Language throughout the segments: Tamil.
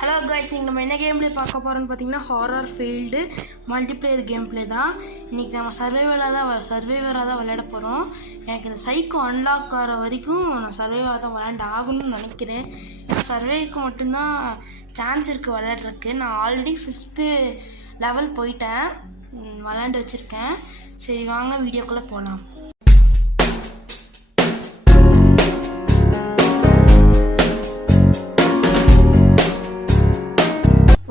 ஹலோ கைஸ், நம்ம என்ன கேம் பிளே பார்க்க போகிறோம்னு பார்த்தீங்கன்னா horror field multiplayer game play தான். இன்றைக்கி நம்ம சர்வைவராக தான் விளையாட போகிறோம். எனக்கு இந்த சைக்கோ அன்லாக் ஆகிற வரைக்கும் நான் சர்வைவராக தான் விளையாண்டு ஆகணும்னு நினைக்கிறேன். இப்போ சர்வைக்கு மட்டும்தான் சான்ஸ் இருக்குது விளையாடுறதுக்கு. நான் ஆல்ரெடி 5th லெவல் போயிட்டேன், விளையாண்டு வச்சுருக்கேன். சரி வாங்க வீடியோக்குள்ளே போகலாம்.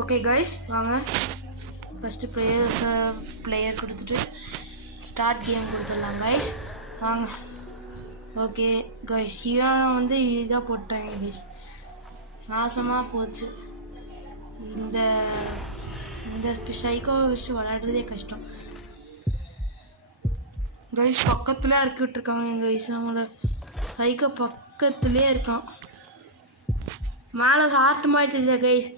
ஓகே கைஸ், வாங்க ஃபஸ்ட்டு பிளேயர் கொடுத்துட்டு ஸ்டார்ட் கேம் கொடுத்துடலாம் கைஸ். வாங்க. ஓகே கைஸ், இவன் வந்து இதாக போட்டாங்க கைஸ், நாசமாக போச்சு. இந்த இந்த சைக்கோவை வச்சு விளையாடுறதே கஷ்டம் கைஸ். பக்கத்தில் இருக்கிட்டுருக்காங்க கைஸ், நம்மளை சைக்கோ பக்கத்துலேயே இருக்கான். மேலே ஹார்ட் மாதிரி தெரியுதா கைஸ்,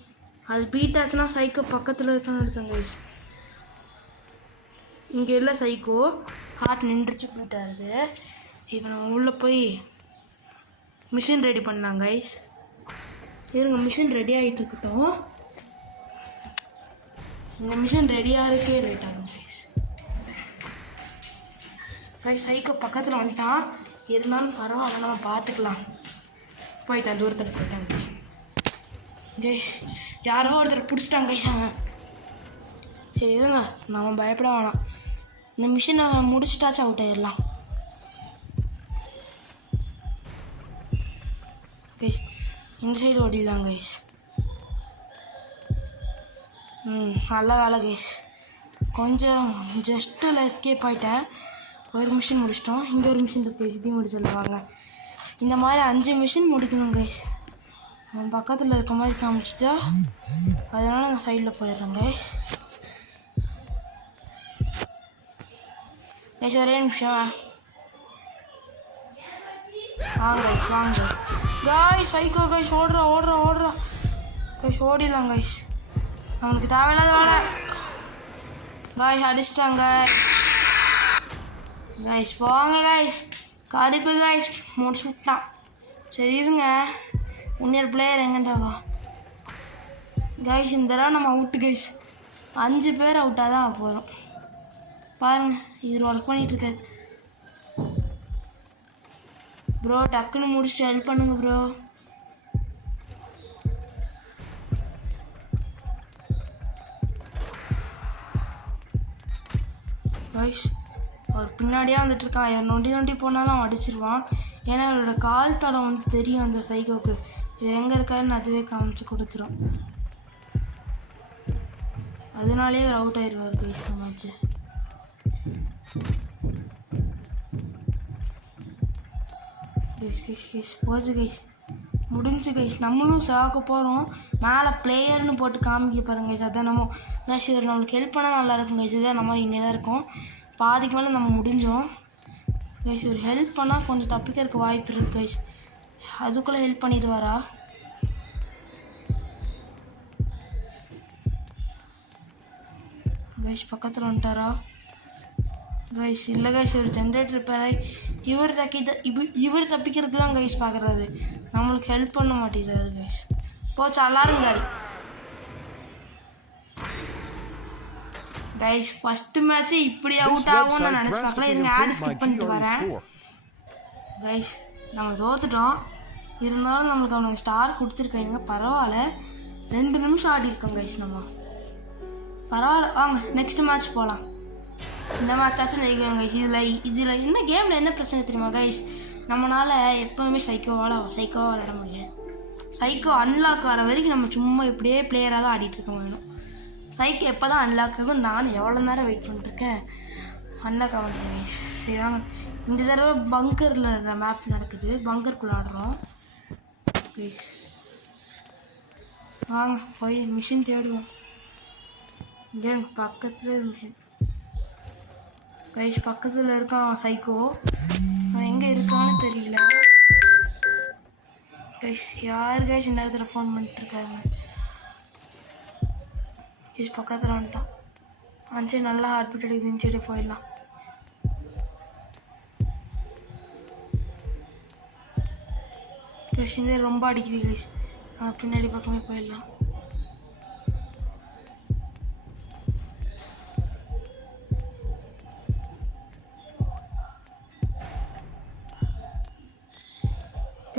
அது பீட் ஆச்சுன்னா சைக்கோ பக்கத்தில் இருக்கான்னு எடுத்தாங்க கைஸ். இங்கே இல்லை சைக்கோ, ஹார்ட் நின்றுச்சு போயிட்டாரு. இப்போ நம்ம உள்ளே போய் மிஷின் ரெடி பண்ணலாம் கைஸ். இருங்க, மிஷின் ரெடி ஆகிட்டு இருக்கட்டும். இந்த மிஷின் ரெடியாகிறதுக்கே லேட் ஆகும் கைஸ். கைஸ் சைக்கோ பக்கத்தில் வந்துட்டான், இருந்தாலும் பரவாயில்ல, நம்ம பார்த்துக்கலாம். போயிட்டான், தூரத்தில் போயிட்டான் கைஸ். கைஸ் யாரோ ஒருத்தர் பிடிச்சிட்டாங்க கைஸ் அவன். சரி இருங்க, நம்ம பயப்பட வேணாம். இந்த மிஷினை முடிச்சுட்டாச்சும் அவுட் ஆயிடலாம் கைஸ். இந்த சைடு ஓடிடலாம் கைஸ். நல்ல வேலை கைஸ், கொஞ்சம் ஜஸ்ட்டில் எஸ்கேப் ஆகிட்டேன். ஒரு மிஷின் முடிச்சிட்டோம், இந்த ஒரு மிஷின் இருக்கு, இதையும் முடிச்சிடலாங்க. இந்த மாதிரி 5 மிஷின் முடிக்கணும் கைஸ். அவன் பக்கத்தில் இருக்க மாதிரி காமிச்சிட்டா, அதனால் நான் சைடில் போயிடுறேன் கைஸ். கைஸ் ஒரே நிமிஷம் வாங்க கைஸ், வாங்க கைஸ். சைக்கோ கைஸ் ஓடுறா கைஸ், ஓடிடலாம் கைஸ். அவனுக்கு தேவையில்லாத வேலை கைஸ், அடிச்சிட்டாங்க கைஸ். போங்க கைஸ், கடுப்பு கைஸ், முடிச்சு விட்டான். சரி இருங்க, இன்னொரு பிளேயர் எங்கண்டாவா கைஸ். இந்த தடவை நம்ம அவுட்டு கைஸ், 5 பேர் அவுட்டாக தான் போகிறோம். பாருங்கள், இவர் ஒர்க் பண்ணிகிட்ருக்காரு. ப்ரோ டக்குன்னு முடிச்சுட்டு ஹெல்ப் பண்ணுங்க ப்ரோ. கைஸ் அவர் பின்னாடியே வந்துட்டுருக்கான். நொண்டி போனாலும் அவன் அடிச்சிருவான். ஏன்னா அவரோட கால் தடம் வந்து தெரியும் அந்த சைக்கோவுக்கு, இவர் எங்கே இருக்காருன்னு அதுவே காமிச்சு கொடுத்துரும். அதனாலே இவர் அவுட் ஆயிடுவார் கைஸ். மேட்ச்சு கைஸ் போச்சு கைஸ், முடிஞ்சு கைஸ். நம்மளும் சாக்க போகிறோம். மேலே பிளேயர்னு போட்டு காமிக்க பாருங்க கைஸ். அதான் நம்ம கைஸ், இவர் நம்மளுக்கு ஹெல்ப் பண்ணால் நல்லாயிருக்கும் கைஸ். இதான் நம்ம இங்கே தான் இருக்கோம், பாதிக்கு மேலே நம்ம முடிஞ்சோம் கைஸ். ஒரு ஹெல்ப் பண்ணால் கொஞ்சம் தப்பிக்கிறதுக்கு வாய்ப்பு இருக்குது கைஸ். அதுக்குள்ளே ஹெல்ப் பண்ணிடுவாரா கைஸ்? பக்கத்தில் வந்துட்டாரா கைஸ்? இல்லை கைஸ், ஒரு ஜென்ரேட்டர் ரிப்பேர் ஆகி இவர் தப்பிக்கிறதுக்கு தான் கைஸ் பார்க்குறாரு, நம்மளுக்கு ஹெல்ப் பண்ண மாட்டேங்கிறாரு கைஸ். போச்சு எல்லாரும் காலி கைஸ். ஃபஸ்ட்டு மேட்ச்சு இப்படி அவுட் ஆகும்னு நான் நினச்சி பார்க்கல. இருங்க, ஆட் ஸ்கிப் பண்ணிட்டு வரேன் கைஸ். நம்ம தோத்துட்டோம், இருந்தாலும் நம்மளுக்கு அவனுக்கு ஸ்டார் கொடுத்துருக்காங்க. பரவாயில்ல, 2 நிமிஷம் ஆடி இருக்கோம் கைஸ் நம்ம. பரவாயில்ல, வாங்க நெக்ஸ்ட் மேட்ச் போகலாம். இந்த மேட்சாச்சும் ஜெயிக்கிறோம் கைஸ். இதில் என்ன கேமில் என்ன பிரச்சனை தெரியுமா கைஸ்? நம்மளால் எப்போவுமே சைக்கோவால் விளையாட முடியாது. சைக்கோ அன்லாக் ஆகிற வரைக்கும் நம்ம சும்மா இப்படியே பிளேயராக தான் ஆடிட்டு இருக்க வேணும். சைக்கோ எப்போ தான் அன்லாக் ஆகும், நானும் எவ்வளோ நேரம் வெயிட் பண்ணிட்டுருக்கேன், அன்லாக் ஆக முடியாது கைஸ். சரி வாங்க, இந்த தடவை பங்கரில் மேப் நடக்குது, பங்கருக்குள்ள ஆடுறோம் கைஸ். வாங்க போய் மிஷின் தேடுவோம். இங்கே பக்கத்தில் மிஷின் கைஸ், பக்கத்தில் இருக்கான் சைக்கோ. அவன் எங்கே இருக்கான்னு தெரியல கைஸ். யார் கைஸ் இந்த நேரத்தில் ஃபோன் பண்ணிட்டுருக்காங்க கைஸ்? பக்கத்தில் வந்துட்டான். சரி நல்லா ஹார்ட் பீட் அடிக்குதுன்னு சரி போயிடலாம். கைஸ் இந்த ரொம்ப அடிக்குது கைஸ், பின்னாடி பக்கமே போயிடலாம்.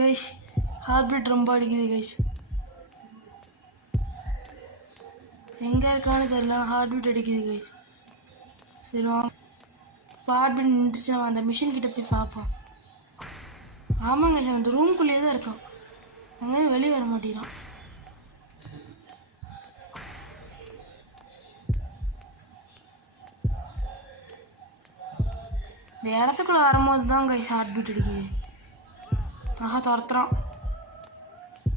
கைஸ் ஹார்ட் பீட் ரொம்ப அடிக்குது கைஸ். எங்கே இருக்கான்னு தெரியல, ஹார்ட் பீட் அடிக்குது கைஸ். சரி வாங்க, இப்போ ஹார்ட் பீட் நின்றுச்சு, நம்ம அந்த மிஷின் கிட்ட போய் பார்ப்போம். ஆமாங்க கைஸ், அந்த ரூம்குள்ளேயே தான் இருக்கான், அங்கேயும் வெளியே வர மாட்டேங்கிறான். இந்த இடத்துக்குள்ள வரும்போது தான் கைஸ் ஹார்ட் பீட் அடிக்குது. ஆஹா துரத்துறான்,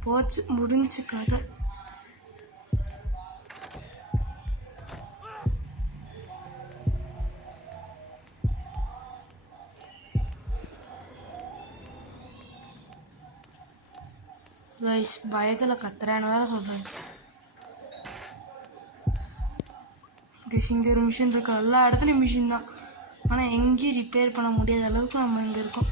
போச்சு முடிஞ்சு கதை. கைஸ் பயத்தில் கத்துறேன்னு வேற சொல்கிறேன். இங்கே ஒரு மிஷின் இருக்கு, எல்லா இடத்துலையும் மிஷின் தான், ஆனால் எங்கேயும் ரிப்பேர் பண்ண முடியாத அளவுக்கு நம்ம இங்கே இருக்கோம்.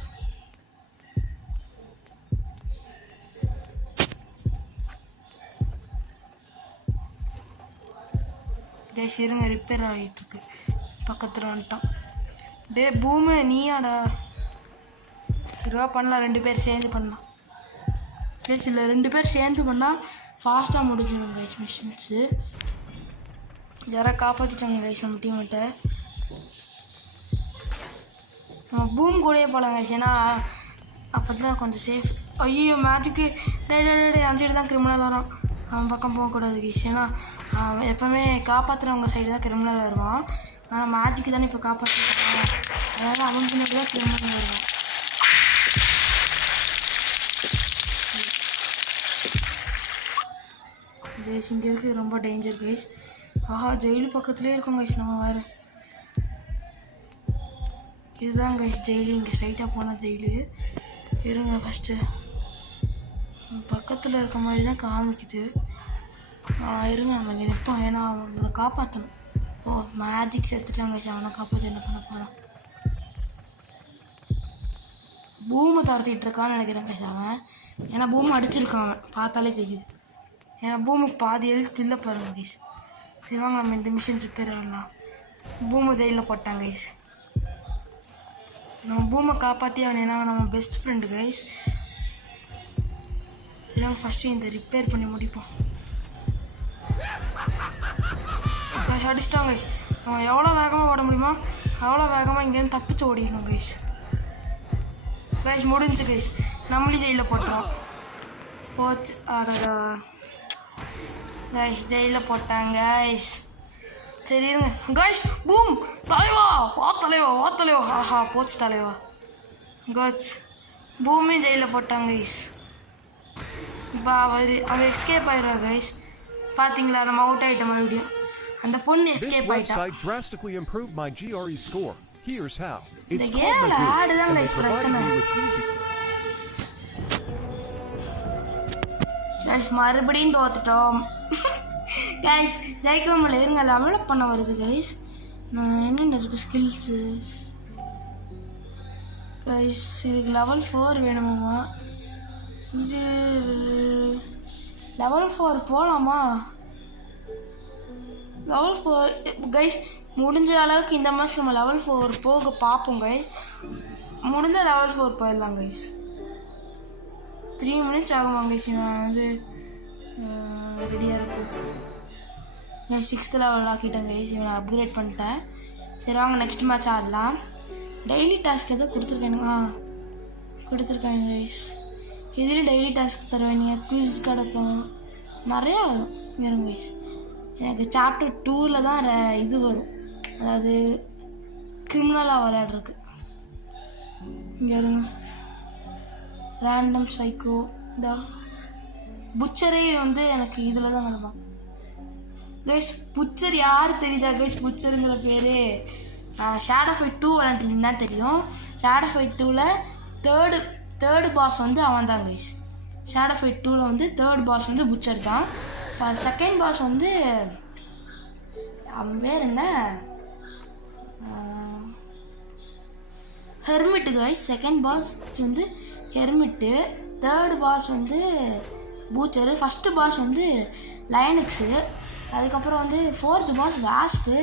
கைஸ் இருங்க, ரிப்பேர் ஆகிட்டுருக்கு, பக்கத்தில் வந்துட்டான். டே பூமி நீயாடா? சரிவா பண்ணலாம், 2 பேர் சேர்ந்து பண்ணலாம் கைஸ். இல்லை 2 பேர் சேர்ந்து பண்ணால் ஃபாஸ்ட்டாக முடிஞ்சிடும் கைஸ் மிஷின்ஸு. யாராவது காப்பாற்றிட்டாங்க கைஸ் நம்ம டீம்மேட்டை. நம்ம பூம் கூடயே போகலாம் கைஸ், ஏன்னா அப்போ தான் கொஞ்சம் சேஃப். ஐயோ மேஜிக்கு டே அந்த சைடு தான் கிரிமினல் வரும், அவன் பக்கம் போகக்கூடாது கைஸ், ஏன்னா எப்போவுமே காப்பாற்றுறவங்க சைடு தான் கிரிமினல் வருவான். ஆனால் மேஜிக்கு தானே இப்போ காப்பாற்றிருக்காங்க, அதனால் அவன் பின்னாடி தான் கிரிமினல் வருவான். கைஸ் இங்கே இருக்குது ரொம்ப டேஞ்சர் கைஸ். ஆஹா ஜெயிலு பக்கத்துலேயே இருக்கும் கைஸ் நம்ம வேறு. இதுதான் கைஸ் ஜெயிலு, இங்கே ஸ்ட்ரைட்டாக போனால் ஜெயிலு. இருங்க ஃபஸ்ட்டு பக்கத்தில் இருக்க மாதிரி தான் காமிக்குது. இருங்க நம்ம இங்கே நிற்போம், ஏன்னா அவங்களை காப்பாற்றணும். ஓ மேஜிக் செத்துட்டாங்க கைஸ், அவனை காப்பாற்ற என்ன பண்ண போகிறான்? பூமை துரத்திட்டு இருக்கான்னு நினைக்கிறேன் கைஸ் அவன், ஏன்னா பூமை அடிச்சிருக்கான் அவன், பார்த்தாலே தெரியுது. ஏன்னா பூமுக்கு பாதி எழுத்து இல்லை பாருங்க கைஸ். சரி வாங்க நம்ம இந்த மிஷின் ரிப்பேர் ஆகலாம். பூமை ஜெயிலில் போட்டாங்க கைஸ், நம்ம பூமை காப்பாற்றி அவன், ஏன்னா நம்ம பெஸ்ட் ஃப்ரெண்டு கைஸ். சரி வாங்க ஃபஸ்ட்டு இந்த ரிப்பேர் பண்ணி முடிப்போம். கைஸ் அடிச்சிட்டாங்க கைஸ், நம்ம எவ்வளோ வேகமாக ஓட முடியுமோ அவ்வளோ வேகமாக இங்கேருந்து தப்பிச்சு ஓடிடணும் கைஸ். கைஸ் முடிஞ்சு கைஸ், நம்மளே ஜெயிலில் போட்டோம். போச்சு ஆடா கைஸ், ஜெயிலில் போட்டாங்க கைஸ். சரி இருங்க கைஸ், பூம் தலைவா வா தலைவா வா தலைவா, ஆஹா போச்சு தலைவா கைஸ். பூமையும் ஜெயிலில் போட்டாங்க கைஸ். இப்போ அவன் எஸ்கேப் ஆயிடுவா கைஸ். பார்த்தீங்களா நம்ம அவுட் ஆகிட்டோம் மறுபடியும், அந்த பொண்ணு எஸ்கேப் ஆகிட்டா. இந்த கேமில் ஆடுதான் கைஸ் பிரச்சனை கைஸ். மறுபடியும் தோத்துட்டோம் கைஸ், ஜெயிக்காமல் இருங்க, லெவலப் பண்ண வருது கைஸ். நான் என்னென்ன இருக்குது ஸ்கில்ஸு கைஸ், இதுக்கு லெவல் 4 வேணுமாம்மா? இது லெவல் 4 போகலாமா? லெவல் 4 கைஸ் முடிஞ்ச அளவுக்கு இந்த மாதம் நம்ம லெவல் 4 போக பார்ப்போம் கைஸ். முடிஞ்ச லெவல் 4 போயிடலாம் கைஸ். 3 மினிட்ஸ் ஆகுமா கைஸ்? நான் வந்து ரெடியாக இருக்குது. நான் 6th லெவல் ஆக்கிட்டேன் கைஸ், இவனை அப்கிரேட் பண்ணிட்டேன். சரி வாங்க நெக்ஸ்ட் மேட்ச் ஆடலாம். டெய்லி டாஸ்க் எதோ கொடுத்துருக்கேனுங்க, கொடுத்துருக்கேன் கைஸ். இதில் டெய்லி டாஸ்க் தருவேன், நீங்கள் குவிஸ் கிடக்கும் நிறையா வரும். வரும் கைஸ், எனக்கு சாப்டர் 2ல் தான் இது வரும், அதாவது கிரிமினலாக விளையாடுறதுக்கு. இங்கே வருங்க ரேண்டம் சைக்கோ, இந்த புச்சரே வந்து எனக்கு இதில் தான் கிடைப்பான் கைஸ். புச்சர் யார் தெரியுதா கைஸ்? புச்சருங்கிற பேர் ஷேடோ ஃபைட் 2 விளையாண்டுருந்தா தெரியும். ஷேடோ ஃபைட் 2ல் தேர்டு பாஸ் வந்து அவன் தான் கைஸ். ஷேடோ ஃபைட் 2ல் வந்து தேர்ட் பாஸ் வந்து புச்சர் தான். செகண்ட் பாஸ் வந்து அவன் பேர் என்ன, ஹெர்மிட்டு கைஸ். செகண்ட் பாஸ் வந்து ஹெர்மிட்டு, தேர்டு பாஸ் வந்து பூச்சரு, ஃபஸ்ட்டு பாஸ் வந்து லைனக்ஸு, அதுக்கப்புறம் வந்து 4th பாஸ் வாஸ்பு,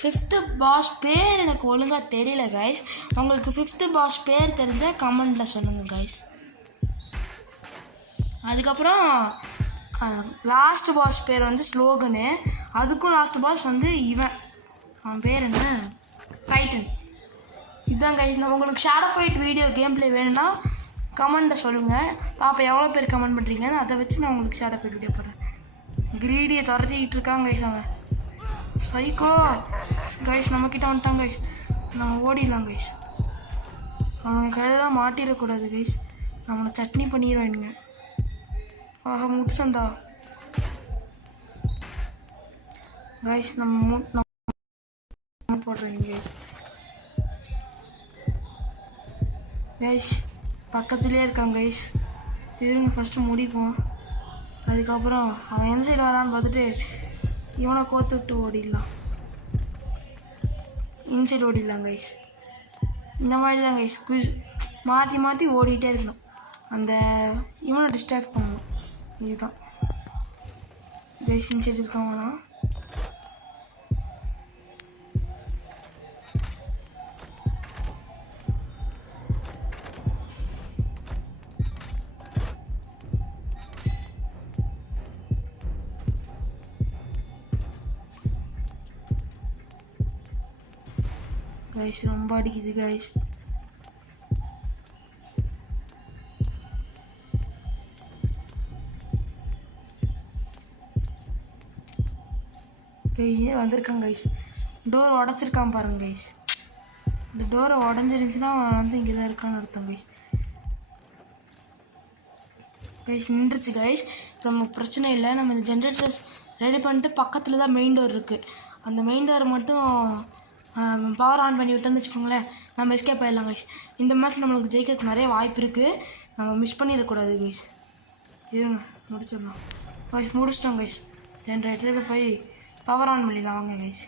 5th பாஸ் பேர் எனக்கு ஒழுங்காக தெரியல கைஸ். உங்களுக்கு 5th பாஸ் பேர் தெரிஞ்சால் கமெண்டில் சொல்லுங்கள் கைஸ். அதுக்கப்புறம் லாஸ்ட் பாஸ் பேர் வந்து ஸ்லோகனு. அதுக்கும் லாஸ்ட் பாஸ் வந்து இவன், அவன் பேர் என்ன, டைட்டன். இதுதான் கைஸ். நான் உங்களுக்கு shadow fight video game play வேணும்னா கமெண்ட்டில் சொல்லுங்கள். பாப்பா எவ்வளோ பேர் கமெண்ட் பண்ணுறீங்கன்னு அதை வச்சு நான் உங்களுக்கு ஷேடோ ஃபைட் வீடியோ போடுறேன். கிரீடியை துரத்திக்கிட்டு இருக்காங்க கைஸ் அவன். சைக்கோ கைஸ், நம்மக்கிட்ட வந்துட்டான் கைஸ். நம்ம ஓடிடலாம் கைஸ். அவங்க கையிலலாம் மாட்டிடக்கூடாது கைஸ், நம்மளை சட்னி பண்ணிடுவானுங்க. ஆஹா முடிச்சந்தா கைஸ். நம்ம போடுறேங்க கைஸ். கைஸ் பக்கத்துலேயே இருக்கான் கைஸ். இருங்க ஃபஸ்ட்டு முடிப்போம், அதுக்கப்புறம் அவன் எந்த சைடு வரான்னு பார்த்துட்டு இவனை கோத்து விட்டு ஓடிடலாம். இன்சைடு ஓடிடலாம் கைஸ். இந்த மாதிரி தான் கைஸ், மாற்றி மாற்றி ஓடிட்டே இருக்கணும், அந்த இவனை டிஸ்ட்ராக்ட் பண்ணணும். இதுதான் கைஸ். இன்சைடு இருக்காங்கன்னா கைஸ் ரொம்ப அடிக்குது கைஸ். வந்திருக்காங்க கைஸ். டோர் உடச்சிருக்கான் பாருங்க கைஸ். இந்த டோரை உடஞ்சிருந்துச்சுன்னா அவன் வந்து இங்கே தான் இருக்கான்னு அர்த்தம் கைஸ். கைஸ் நின்றுச்சு கைஸ். இப்போ நமக்கு பிரச்சனை இல்லை. நம்ம இந்த ஜென்ரேட்டர்ஸ் ரெடி பண்ணிட்டு பக்கத்தில் தான் மெயின் டோர் இருக்குது. அந்த மெயின் டோரை மட்டும் பவர் ஆன் பண்ணி விட்டோன்னு வச்சுக்கோங்களேன், நம்ம எஸ்கேப் ஆகிடலாம் கைஸ். இந்த மேட்ச் நம்மளுக்கு ஜெயிக்கிறதுக்கு நிறைய வாய்ப்பு இருக்குது, நம்ம மிஸ் பண்ணிடக்கூடாது கைஸ். இருங்க முடிச்சிடலாம் கைஸ். முடிச்சிட்டோம் கைஸ். ஜென்ரேட்டருக்கு போய் பவர் ஆன் பண்ணிடலாம் வாங்க கைஸ்.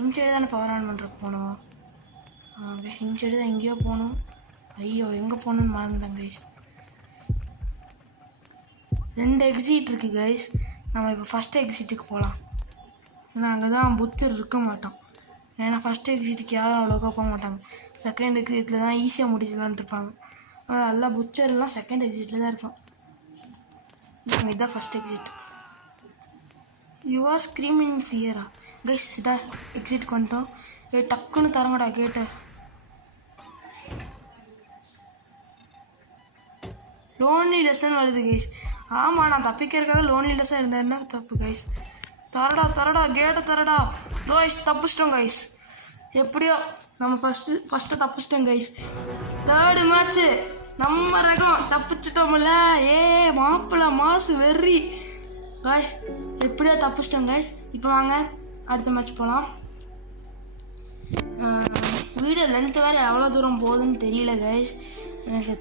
இன்சைடு தானே பவர் ஆன் பண்ணுறதுக்கு போகணும். கைஸ் இன்சைடு தான் எங்கேயோ போகணும். ஐயோ எங்கே போகணுன்னு மறந்துட்டேன் கைஸ். 2 எக்ஸிட் இருக்குது கைஸ். நம்ம இப்போ ஃபஸ்ட்டு எக்ஸிட்டுக்கு போகலாம். ஏன்னா அங்கே தான் புத்தர் இருக்க மாட்டான். ஏன்னா ஃபஸ்ட்டு எக்ஸிட்டுக்கு யாரும் அவ்வளோக்கா போக மாட்டாங்க. செகண்ட் எக்ஸிட்டில் தான் ஈஸியாக முடிச்சலான் இருப்பாங்க. ஆனால் நல்லா புச்சர்லாம் செகண்ட் எக்ஸிட்டில் தான் இருப்பான். இதுதான் first exit. You are screaming ஃபியரா கைஸ். இதான் எக்ஸிட்டுக்கு வந்துட்டோம். டக்குன்னு தரங்கடா கேட்டு. லோன்லி லெசன் வருது கைஸ். ஆமாம் நான் தப்பிக்கிறதுக்காக லோன்லி லெசன் இருந்தேன். என்ன தப்பு கைஸ். தரடா கேட்டை தரடா கைஸ். தப்பிச்சிட்டோம் கைஸ். எப்படியோ நம்ம ஃபஸ்ட்டு தப்பிச்சிட்டோம் கைஸ். 3rd மேட்ச்சு நம்ம ரகம் தப்பிச்சிட்டோம்ல. மாப்பிள்ளை மாசு வெறி கைஸ். எப்படியோ தப்பிச்சிட்டோம் கைஸ். இப்போ வாங்க அடுத்த மேட்ச் போகலாம். வீடியோ லென்த்து வேறு எவ்வளோ தூரம் போகுதுன்னு தெரியல கைஸ். எனக்கு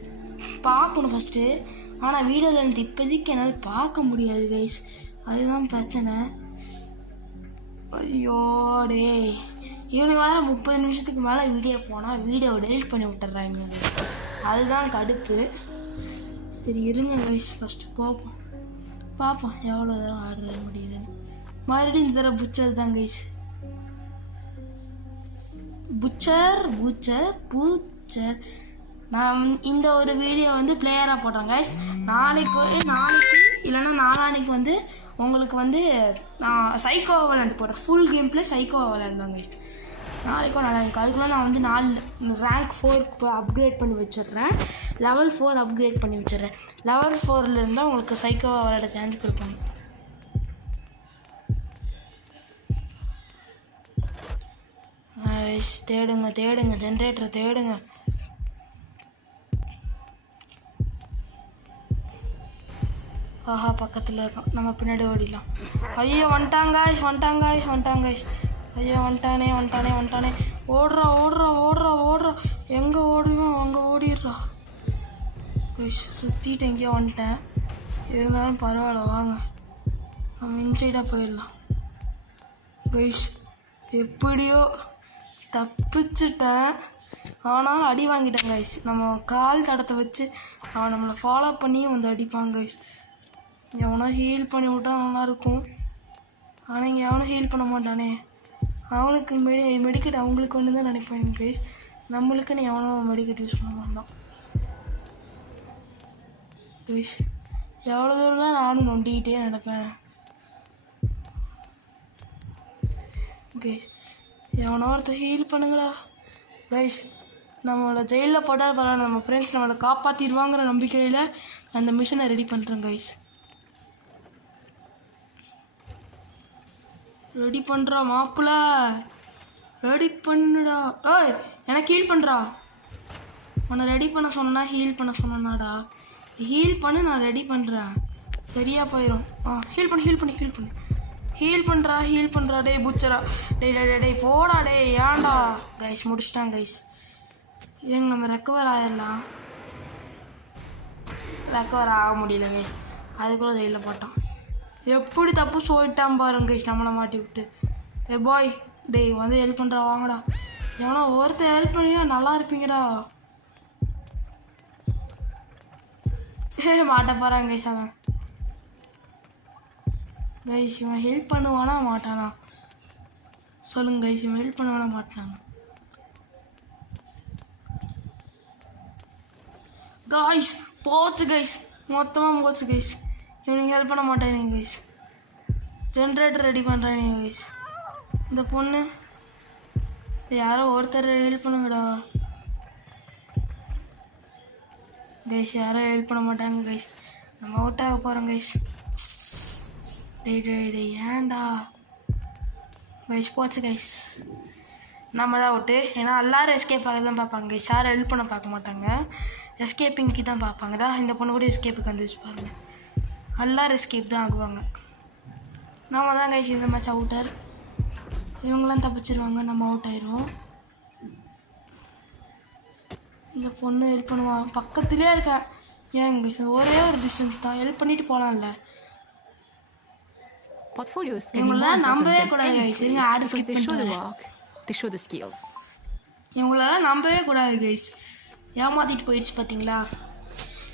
பார்க்கணும் ஃபஸ்ட்டு. ஆனால் வீடியோ லென்த் இப்போதைக்கு என்னால் பார்க்க முடியாது கைஸ், அதுதான் பிரச்சனை. ஐயோ டே, இவனுக்கு வேறு 30 நிமிஷத்துக்கு மேலே வீடியோ போனால் வீடியோவை டெலிட் பண்ணி விட்டுறாங்க கைஸ், அதுதான் கடுப்பு. சரி இருங்க கைஸ், ஃபஸ்ட்டு பார்ப்போம் எவ்வளோ தூரம் ஆடுறது முடியுதுன்னு. மறுபடியும் இந்த தடவை புச்சர் தான் கைஸ். பூச்சர் நான் இந்த ஒரு வீடியோ வந்து பிளேயராக போடுறேன் கைஸ். நாளைக்கு இல்லைன்னா நாளான்னைக்கு வந்து உங்களுக்கு வந்து நான் சைக்கோவை விளையாண்டு போடுறேன். ஃபுல் கேம் பிளே சைக்கோவை விளையாடுவேன் கைஸ். நாளைக்கும் நாளான்னைக்கு அதுக்குள்ளே நான் வந்து 4 ரேங்க் 4 அப்கிரேட் பண்ணி வச்சிடுறேன். லெவல் 4 அப்கிரேட் பண்ணி வச்சிடுறேன். லெவல் 4 இருந்தால் உங்களுக்கு சைக்கோவை விளையாட சான்ஸ் கொடுப்பாங்க. தேடுங்க ஜென்ரேட்டரை தேடுங்க. ஆஹா பக்கத்தில் இருக்கான், நம்ம பின்னாடி ஓடிடலாம். ஐயோ வந்துட்டாங்க ஐயோ வந்துட்டானே. ஓடுறா எங்கே ஓடுவோம் அங்கே ஓடிடுறா கைஸ். சுற்றிட்டு எங்கேயோ வந்துட்டேன், இருந்தாலும் பரவாயில்ல வாங்க நம்ம இன்சைடாக போயிடலாம் கைஸ். எப்படியோ தப்பிச்சிட்டேன், ஆனாலும் அடி வாங்கிட்டேன் கைஸ். நம்ம கால் தடத்தை வச்சு அவன் நம்மளை ஃபாலோ பண்ணியும் வந்து அடிப்பாங்க கைஸ். எவனோ ஹீல் பண்ணி விட்டா நல்லாயிருக்கும், ஆனால் இங்கே எவனும் ஹீல் பண்ண மாட்டானே. அவனுக்கு மெடிக்கெட் அவங்களுக்கு ஒன்று தான் நினைப்பாங்க கைஸ், நம்மளுக்குன்னு எவனோ மெடிக்கெட் யூஸ் பண்ண மாட்டான் கைஸ். எவ்வளோ தூரம் நானும் நொண்டிக்கிட்டே நடப்பேன். கைஸ் எவனோ ஒருத்தர் ஹீல் பண்ணுங்களா கைஸ். நம்மளை ஜெயிலில் போட்டால் பரவாயில்ல, நம்ம ஃப்ரெண்ட்ஸ் நம்மளை காப்பாற்றிடுவாங்கிற நம்பிக்கையில் அந்த மிஷனை ரெடி பண்ணுறேன் கைஸ். ரெடி பண்ணுறா மாப்பிள்ள, ரெடி பண்ணுடா. ஓய் எனக்கு ஹீல் பண்ணுறா. உன்னை ரெடி பண்ண சொன்னா ஹீல் பண்ண சொன்னாடா. ஹீல் பண்ணு, நான் ரெடி பண்ணுறேன், சரியாக போயிடும். ஹீல் பண்ணு ஹீல் பண்ணு ஹீல் பண்ணு ஹீல் பண்ணுறா. டே புச்சரா, டே போடா டே, ஏன்டா. கைஸ் முடிச்சிட்டான் கைஸ். ஏங்க நம்ம ரெக்கவர் ஆகிடலாம். ரெக்கவர் ஆக முடியல கைஸ், அதுக்குள்ளே ஜெயிலில் போட்டான். எப்படி தப்பு சொல்லிட்டான் பாருங்க கைஸ், நம்மளை மாட்டி விட்டு. ஏ பாய் டேய் வந்து ஹெல்ப் பண்ணுறா, வாங்கடா. எவனா ஒருத்தர் ஹெல்ப் பண்ணினா நல்லா இருப்பீங்கடா. மாட்ட போகிறான் கைஸ் அவன். கைஸ் இவன் ஹெல்ப் பண்ணுவானா மாட்டானா சொல்லுங்க கைஸ், இவன் ஹெல்ப் பண்ணுவானா மாட்டானா? கைஸ் போச்சு கைஸ், மொத்தமாக போச்சு கைஸ். இவனுக்கு ஹெல்ப் பண்ண மாட்டேன் கைஸ். ஜென்ரேட்டர் ரெடி பண்ணுறேன் கைஸ். இந்த பொண்ணு யாரோ ஒருத்தர் ஹெல்ப் பண்ணுங்கடா கைஸ். யாரோ ஹெல்ப் பண்ண மாட்டாங்க கைஸ். நம்ம அவுட் ஆக போகிறோம் கைஸ். டே ஏன்டா கைஸ், போச்சு கைஸ். நம்ம தான் அவுட்டு. ஏன்னா எல்லோரும் எஸ்கேப் ஆக தான் பார்ப்பாங்க கைஸ், யாரும் ஹெல்ப் பண்ண பார்க்க மாட்டாங்க. எஸ்கேப்பிங்க்கு தான் பார்ப்பாங்க. தான் இந்த பொண்ணு கூட எஸ்கேப்புக்கு வந்துச்சு பாருங்க. எல்லோரும் எஸ்கேப் தான் ஆகுவாங்க. நம்ம தான் கைஸ் இந்த மேட்ச் அவுட்டர். இவங்களாம் தப்பிச்சிருவாங்க, நம்ம அவுட் ஆயிடுவோம். இந்த பொண்ணு ஹெல்ப் பண்ணுவான், பக்கத்துலேயே இருக்கேன். ஏன் கைஸ் ஒரே ஒரு டிஸ்டன்ஸ் தான், ஹெல்ப் பண்ணிட்டு போகலாம்ல. இவங்களெல்லாம் நம்பவே கூடாது கைஸ். ஆடு ஸ்கிப் பண்ணிட்டு இவங்களெல்லாம் நம்பவே கூடாது கைஸ். ஏமாற்றிட்டு போயிடுச்சு பார்த்தீங்களா.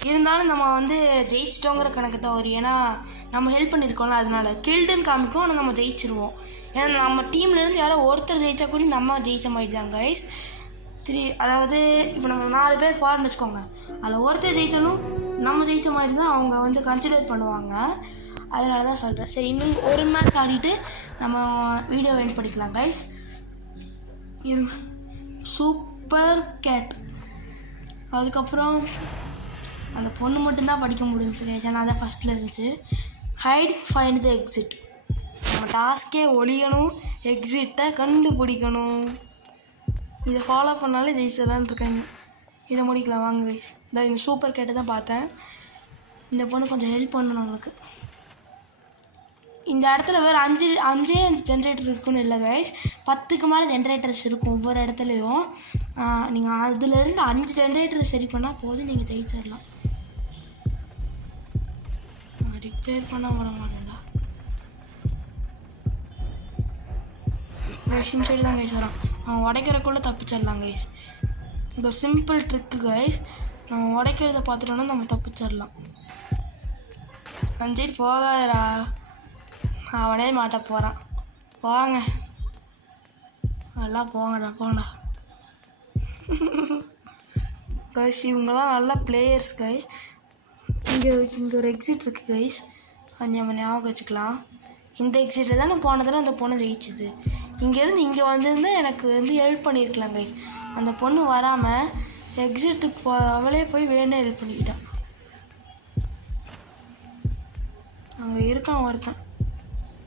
இருந்தாலும் நம்ம வந்து ஜெயிச்சிட்டோங்கிற கணக்கு தான் வரும். ஏன்னா நம்ம ஹெல்ப் பண்ணியிருக்கோம்ல, அதனால கில்டுன்னு காமிக்கும். ஆனால் நம்ம ஜெயிச்சிருவோம். ஏன்னா நம்ம டீம்லேருந்து யாரோ ஒருத்தர் ஜெயிச்சா கூட நம்ம ஜெயிச்ச மாதிரி தான் கைஸ். அதாவது இப்போ நம்ம 4 பேர் போகிறோன்னு வச்சுக்கோங்க, அதில் ஒருத்தர் ஜெயிச்சாலும் நம்ம ஜெயிச்ச மாதிரி தான் அவங்க வந்து கன்சிடர் பண்ணுவாங்க. அதனால தான் சொல்கிறேன். சரி, இன்னும் ஒரு மேட்ச் ஆடிட்டு நம்ம வீடியோ எண்ட் பண்ணிக்கலாம் கைஸ். இது சூப்பர் கேட். அதுக்கப்புறம் அந்த பொண்ணு மட்டும்தான் படிக்க முடிஞ்சிச்சு கைஸ். ஏன்னா அதான் ஃபஸ்ட்டில் இருந்துச்சு. Hide find the exit. நம்ம டாஸ்க்கே ஒழியணும், எக்ஸிட்டை கண்டுபிடிக்கணும். இதை ஃபாலோ பண்ணாலே ஜெயிச்சிடலான்னு இருக்காங்க. இதை முடிக்கலாம் வாங்க கைஸ். இந்த சூப்பர் கேட்டை தான் பார்த்தேன். இந்த பொண்ணு கொஞ்சம் ஹெல்ப் பண்ணணும் நம்மளுக்கு. இந்த இடத்துல வேறு 5 ஜென்ரேட்டர் இருக்குன்னு இல்லை கைஸ், 10க்கு மேலே ஜென்ரேட்டர்ஸ் இருக்கும் ஒவ்வொரு இடத்துலையும். நீங்கள் அதுலேருந்து 5 ஜென்ரேட்டர் சரி பண்ணால் போதும், நீங்கள் ஜெயிச்சிடலாம். ரிப்பேர் பண்ண வர மாட்டேன்டா கைஸ். சைடு தான் கைஸ் வரான். அவன் உடைக்கிறக்குள்ளே தப்பிச்சிடலாம் கைஸ். இது ஒரு சிம்பிள் ட்ரிக்கு கைஸ். நம்ம உடைக்கிறத பார்த்துட்டோன்னா நம்ம தப்பிச்சிடலாம். அந்த சைடு போகாதரா, அவனே மாட்ட போகிறான். போங்க நல்லா போங்கடா கைஸ். இவங்கெல்லாம் நல்லா பிளேயர்ஸ் கைஸ். இங்கே ஒரு எக்ஸிட் இருக்குது கைஸ், அது நம்ம ஞாபகம் வச்சுக்கலாம். இந்த எக்ஸிட்டில் தான் நான் போனதில் அந்த பொண்ணு ஜெயிச்சுது. இங்கேருந்து இங்கே வந்திருந்தால் எனக்கு வந்து ஹெல்ப் பண்ணியிருக்கலாம் கைஸ். அந்த பொண்ணு வராமல் எக்ஸிட்டுக்கு அவளே போய் வேணே ஹெல்ப் பண்ணிக்கிட்டான். அங்கே இருக்கான் ஒருத்தன்.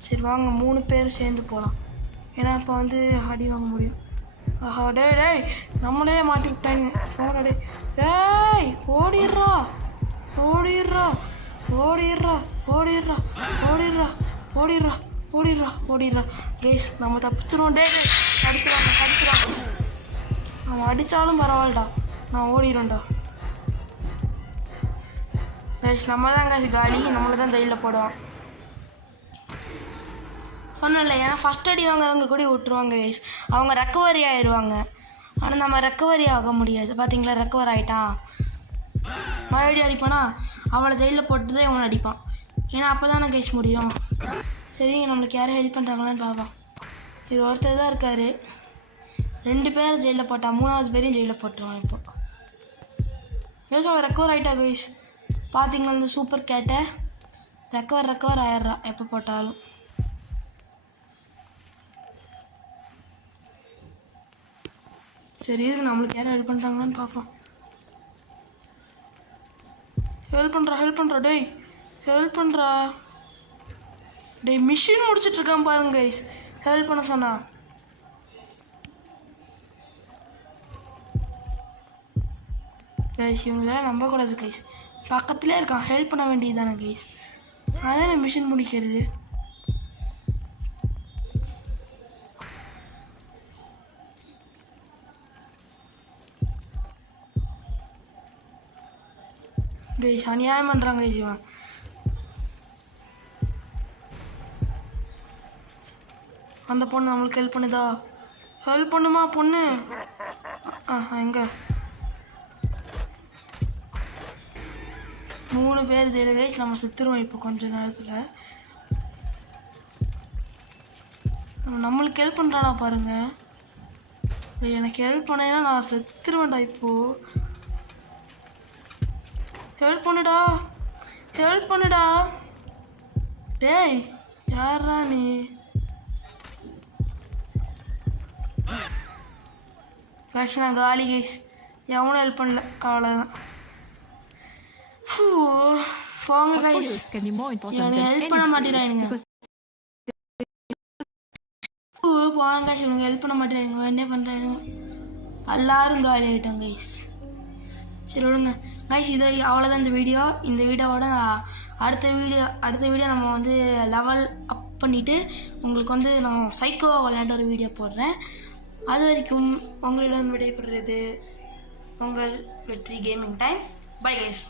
சரி வாங்க 3 பேரும் சேர்ந்து போகலாம். ஏன்னா இப்போ வந்து அடி வாங்க முடியும். ஆஹா டேய் நம்மளே மாட்டி விட்டாங்க. போடா டேய் ஓடிடுறா ஓடிடுறா ஓடிடுறா ஓடிடுறா ஓடிடுறா ஓடிடுறா ஓடிடுறா ஓடிடுறா கேஸ். நம்ம தப்பிச்சிருவோம். அடிச்சிடாங்க கேஸ். அவன் அடித்தாலும் பரவாயில்லடா, நான் ஓடிடுவேன்டா கேஸ். நம்ம தான் கேஸ் காலி, நம்மளை தான் ஜெயிலில் போடுவான் சொன்னல. ஏன்னா ஃபஸ்ட் அடி வாங்குறவங்க கூட விட்டுருவாங்க கைஸ், அவங்க ரெக்கவரி ஆயிடுவாங்க. ஆனால் நம்ம ரெக்கவரி ஆக முடியாது. பார்த்தீங்களா, ரெக்கவர் ஆகிட்டான். மறுபடியும் அடிப்பானா, அவளை ஜெயிலில் போட்டு தான் இவனை அடிப்பான். ஏன்னா அப்போ தானே கைஸ் முடியும். சரிங்க, நம்மளுக்கு யாரும் ஹெல்ப் பண்ணுறாங்களான்னு பார்ப்போம். இது ஒருத்தர் தான் இருக்கார். 2 பேர் ஜெயிலில் போட்டான், 3வது பேரையும் ஜெயிலில் போட்டுருவான். இப்போ கைஸ் அவன் ரெக்கவர் ஆகிட்டா கைஸ். பார்த்தீங்களா இந்த சூப்பர் கேட்டை. ரெக்கவர் ஆயிடுறா எப்போ போட்டாலும். சரி இருக்கு, நம்மளுக்கு யாரும் ஹெல்ப் பண்ணுறாங்களான்னு பார்ப்போம். ஹெல்ப் பண்ணுறா டேய், ஹெல்ப் பண்ணுறா டேய். மிஷின் முடிச்சிட்ருக்கான் பாருங்க கைஸ், ஹெல்ப் பண்ண சொன்னா. கைஸ் இவங்களெல்லாம் நம்பக்கூடாது கைஸ், பக்கத்துலேயே இருக்கான், ஹெல்ப் பண்ண வேண்டியது தானே கைஸ். அதான் மிஷின் முடிக்கிறது. கைஸ் அநியாயம் பண்ணுறாங்க கைஸ் இவன். அந்த பொண்ணு நம்மளுக்கு ஹெல்ப் பண்ணுதா? ஹெல்ப் பண்ணுமா பொண்ணு? எங்க 3 பேர் ஜெயிலு கைஸ். நம்ம செத்துருவோம் இப்போ கொஞ்ச நேரத்தில். நம்மளுக்கு ஹெல்ப் பண்ணுறானா பாருங்க. எனக்கு ஹெல்ப் பண்ணேன்னா நான் செத்துருவேன்டா இப்போது. ஹெல்ப் பண்ணுடா டேய். யாரா நீ? கைஸ் நான் காலி கைஸ், எவனும் ஹெல்ப் பண்ணல, அவ்வளோதான். போங்க கைஸ், ஹெல்ப் பண்ண மாட்டேறானுங்க. போங்க கைஸ், இவனுங்க ஹெல்ப் பண்ண மாட்டேறானுங்க. என்ன பண்ணுறானுங்க? எல்லாரும் காலி ஆகிட்டாங்க கைஸ். சரி விடுங்க கைஸ், இது அவ்வளோதான் இந்த வீடியோ. இந்த வீடியோவோட அடுத்த வீடியோ நம்ம வந்து லெவல் அப் பண்ணிவிட்டு உங்களுக்கு வந்து நான் சைக்கோவாக விளையாண்ட ஒரு வீடியோ போடுறேன். அது வரைக்கும் உங்களிடம் விடைபெறுறது உங்கள் வெற்றி கேமிங் டைம். Bye guys.